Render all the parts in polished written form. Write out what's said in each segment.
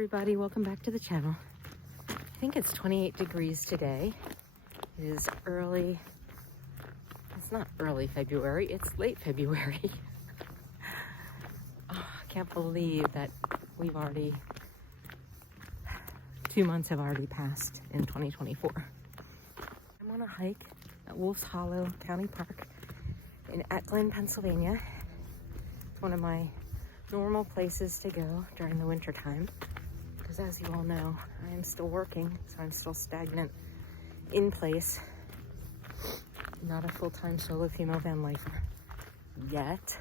everybody, welcome back to the channel. I think it's 28 degrees today. It is early, it's not early February, it's late February. Oh, I can't believe that we've already, 2 months have already passed in 2024. I'm on a hike at Wolf's Hollow County Park at Glen, Pennsylvania. It's one of my normal places to go during the winter time, because as you all know, I am still working, so I'm still stagnant in place. Not a full-time solo female van lifer yet.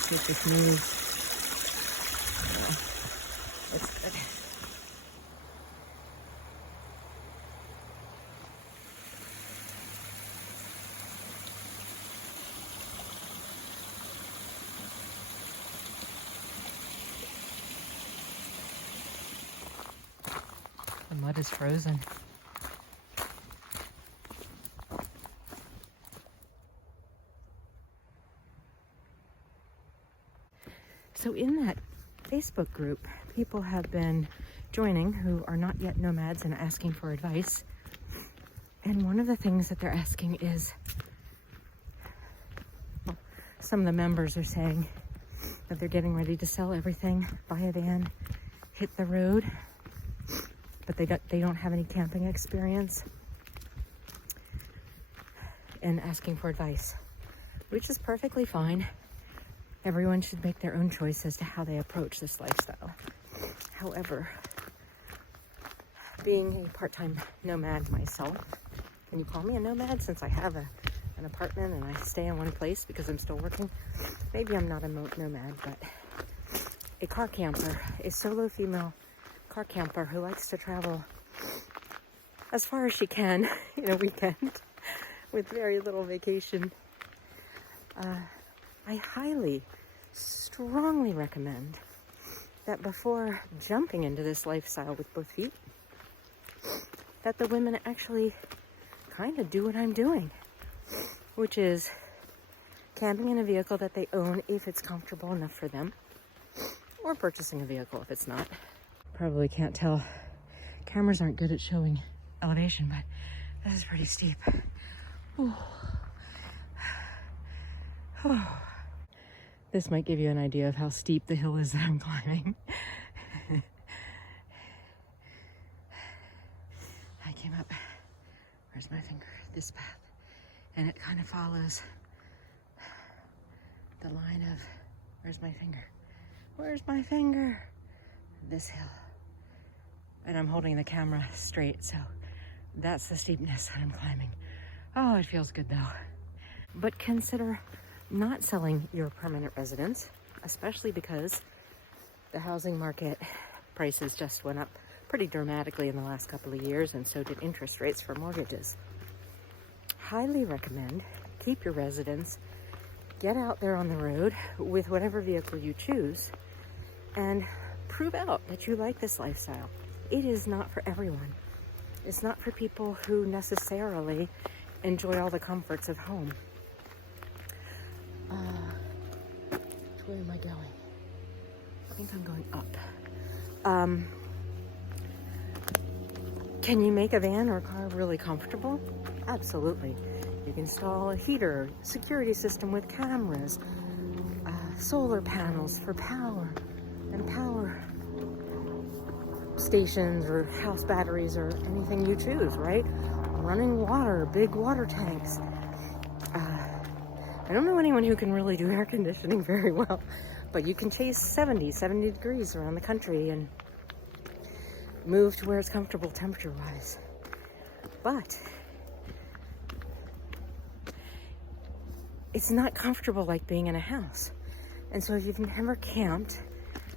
See if this moves. Yeah, it's good. The mud is frozen. So in that Facebook group, people have been joining who are not yet nomads and asking for advice. And one of the things that they're asking is, well, some of the members are saying that they're getting ready to sell everything, buy a van, hit the road, but they don't have any camping experience, and asking for advice, which is perfectly fine. Everyone should make their own choice as to how they approach this lifestyle. However, being a part-time nomad myself, can you call me a nomad since I have an apartment and I stay in one place because I'm still working? Maybe I'm not a nomad, but a car camper, a solo female car camper who likes to travel as far as she can in a weekend with very little vacation. I highly, strongly recommend that before jumping into this lifestyle with both feet, that the women actually kind of do what I'm doing, which is camping in a vehicle that they own if it's comfortable enough for them, or purchasing a vehicle if it's not. Probably can't tell. Cameras aren't good at showing elevation, but this is pretty steep. Ooh. Oh. This might give you an idea of how steep the hill is that I'm climbing. I came up, where's my finger? This path. And it kind of follows the line of, where's my finger? Where's my finger? This hill. And I'm holding the camera straight, so that's the steepness that I'm climbing. Oh, it feels good though. But consider not selling your permanent residence, especially because the housing market prices just went up pretty dramatically in the last couple of years, and so did interest rates for mortgages. Highly recommend keep your residence, get out there on the road with whatever vehicle you choose, and prove out that you like this lifestyle. It is not for everyone. It's not for people who necessarily enjoy all the comforts of home. Where am I going? I think I'm going up. Can you make a van or a car really comfortable? Absolutely. You can install a heater, security system with cameras, solar panels for power, and power stations or house batteries or anything you choose, right? Running water, big water tanks. I don't know anyone who can really do air conditioning very well, but you can chase 70 degrees around the country and move to where it's comfortable temperature-wise. But it's not comfortable like being in a house. And so if you've never camped,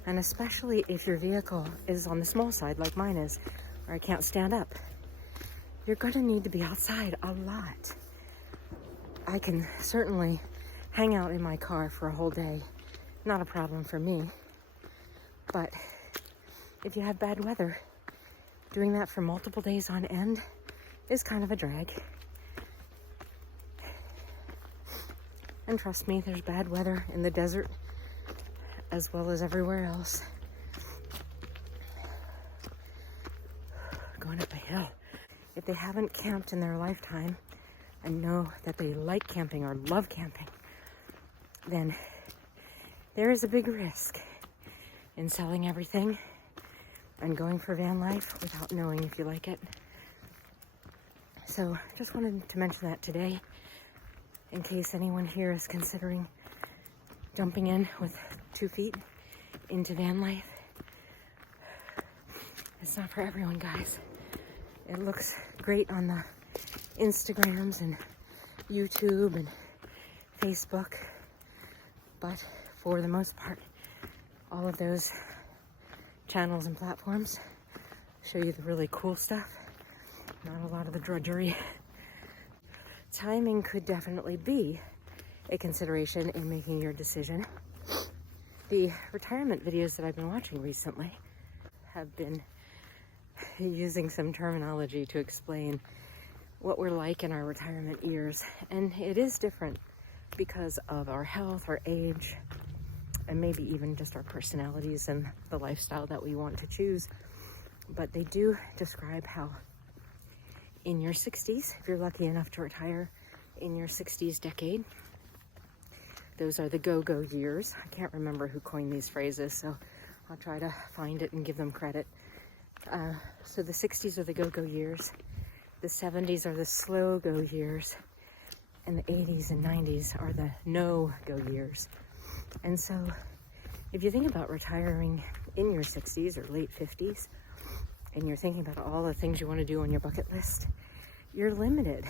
and especially if your vehicle is on the small side like mine is, where I can't stand up, you're going to need to be outside a lot. I can certainly hang out in my car for a whole day. Not a problem for me. But if you have bad weather, doing that for multiple days on end is kind of a drag. And trust me, there's bad weather in the desert as well as everywhere else. Going up a hill. If they haven't camped in their lifetime and know that they like camping or love camping, then there is a big risk in selling everything and going for van life without knowing if you like it. So just wanted to mention that today in case anyone here is considering jumping in with 2 feet into van life. It's not for everyone, guys. It looks great on the Instagrams and YouTube and Facebook, but for the most part, all of those channels and platforms show you the really cool stuff, not a lot of the drudgery. Timing could definitely be a consideration in making your decision. The retirement videos that I've been watching recently have been using some terminology to explain what we're like in our retirement years, and it is different because of our health, our age, and maybe even just our personalities and the lifestyle that we want to choose. But they do describe how in your 60s, if you're lucky enough to retire in your 60s decade, those are the go-go years. I can't remember who coined these phrases, so I'll try to find it and give them credit. So the 60s are the go-go years, the 70s are the slow-go years, and the 80s and 90s are the no-go years. And so if you think about retiring in your 60s or late 50s, and you're thinking about all the things you want to do on your bucket list, you're limited.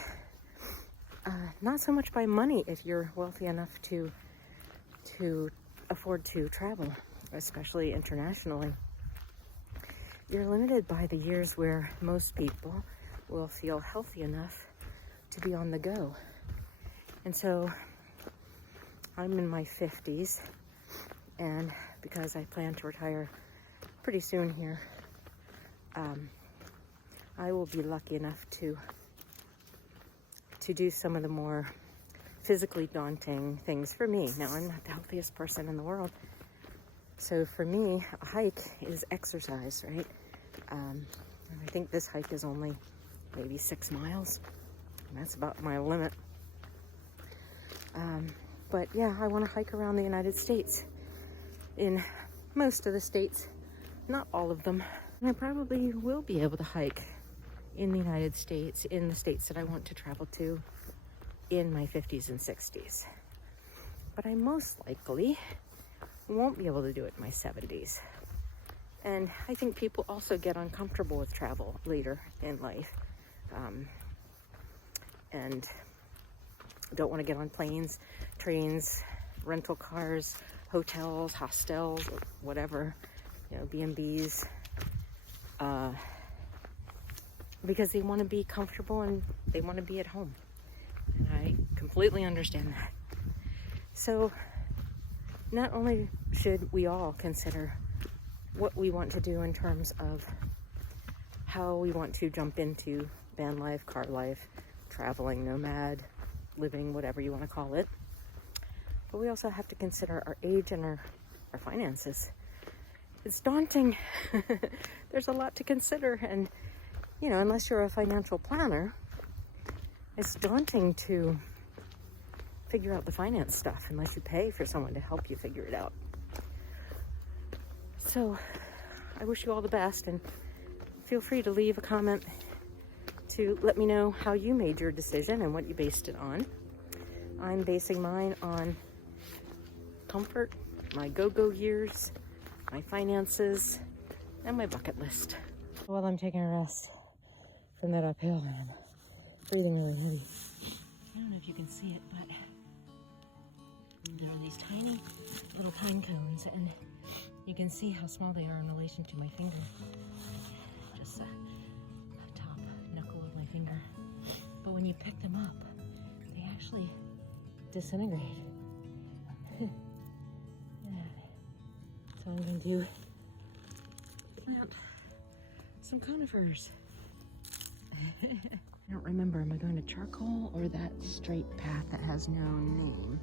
Not so much by money if you're wealthy enough to afford to travel, especially internationally. You're limited by the years where most people will feel healthy enough to be on the go. And so I'm in my 50s, and because I plan to retire pretty soon here, I will be lucky enough to do some of the more physically daunting things for me. Now, I'm not the healthiest person in the world, so for me, a hike is exercise, right? And I think this hike is only maybe 6 miles, and that's about my limit. But yeah, I want to hike around the United States, in most of the states, not all of them. And I probably will be able to hike in the United States, in the states that I want to travel to in my 50s and 60s. But I most likely won't be able to do it in my 70s. And I think people also get uncomfortable with travel later in life, and don't want to get on planes, trains, rental cars, hotels, hostels, whatever, B&Bs, because they want to be comfortable and they want to be at home. And I completely understand that. So not only should we all consider what we want to do in terms of how we want to jump into van life, car life, traveling, nomad, living, whatever you want to call it, but we also have to consider our age and our finances. It's daunting. There's a lot to consider, and unless you're a financial planner, it's daunting to figure out the finance stuff unless you pay for someone to help you figure it out. So I wish you all the best, and feel free to leave a comment to let me know how you made your decision and what you based it on. I'm basing mine on comfort, my go-go years, my finances, and my bucket list. While I'm taking a rest from that uphill, and I'm breathing really heavy. I don't know if you can see it, but little pine cones, and you can see how small they are in relation to my finger. Just the top knuckle of my finger. But when you pick them up, they actually disintegrate. So I'm going to plant some conifers. I don't remember, am I going to charcoal or that straight path that has no name?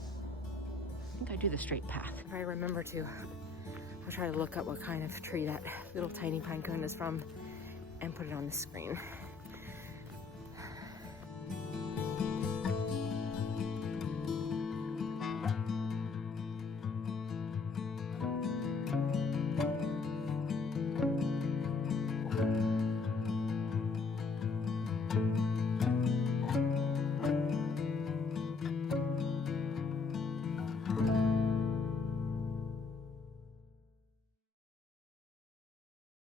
I think I do the straight path. If I remember to, I'll try to look up what kind of tree that little tiny pine cone is from and put it on the screen.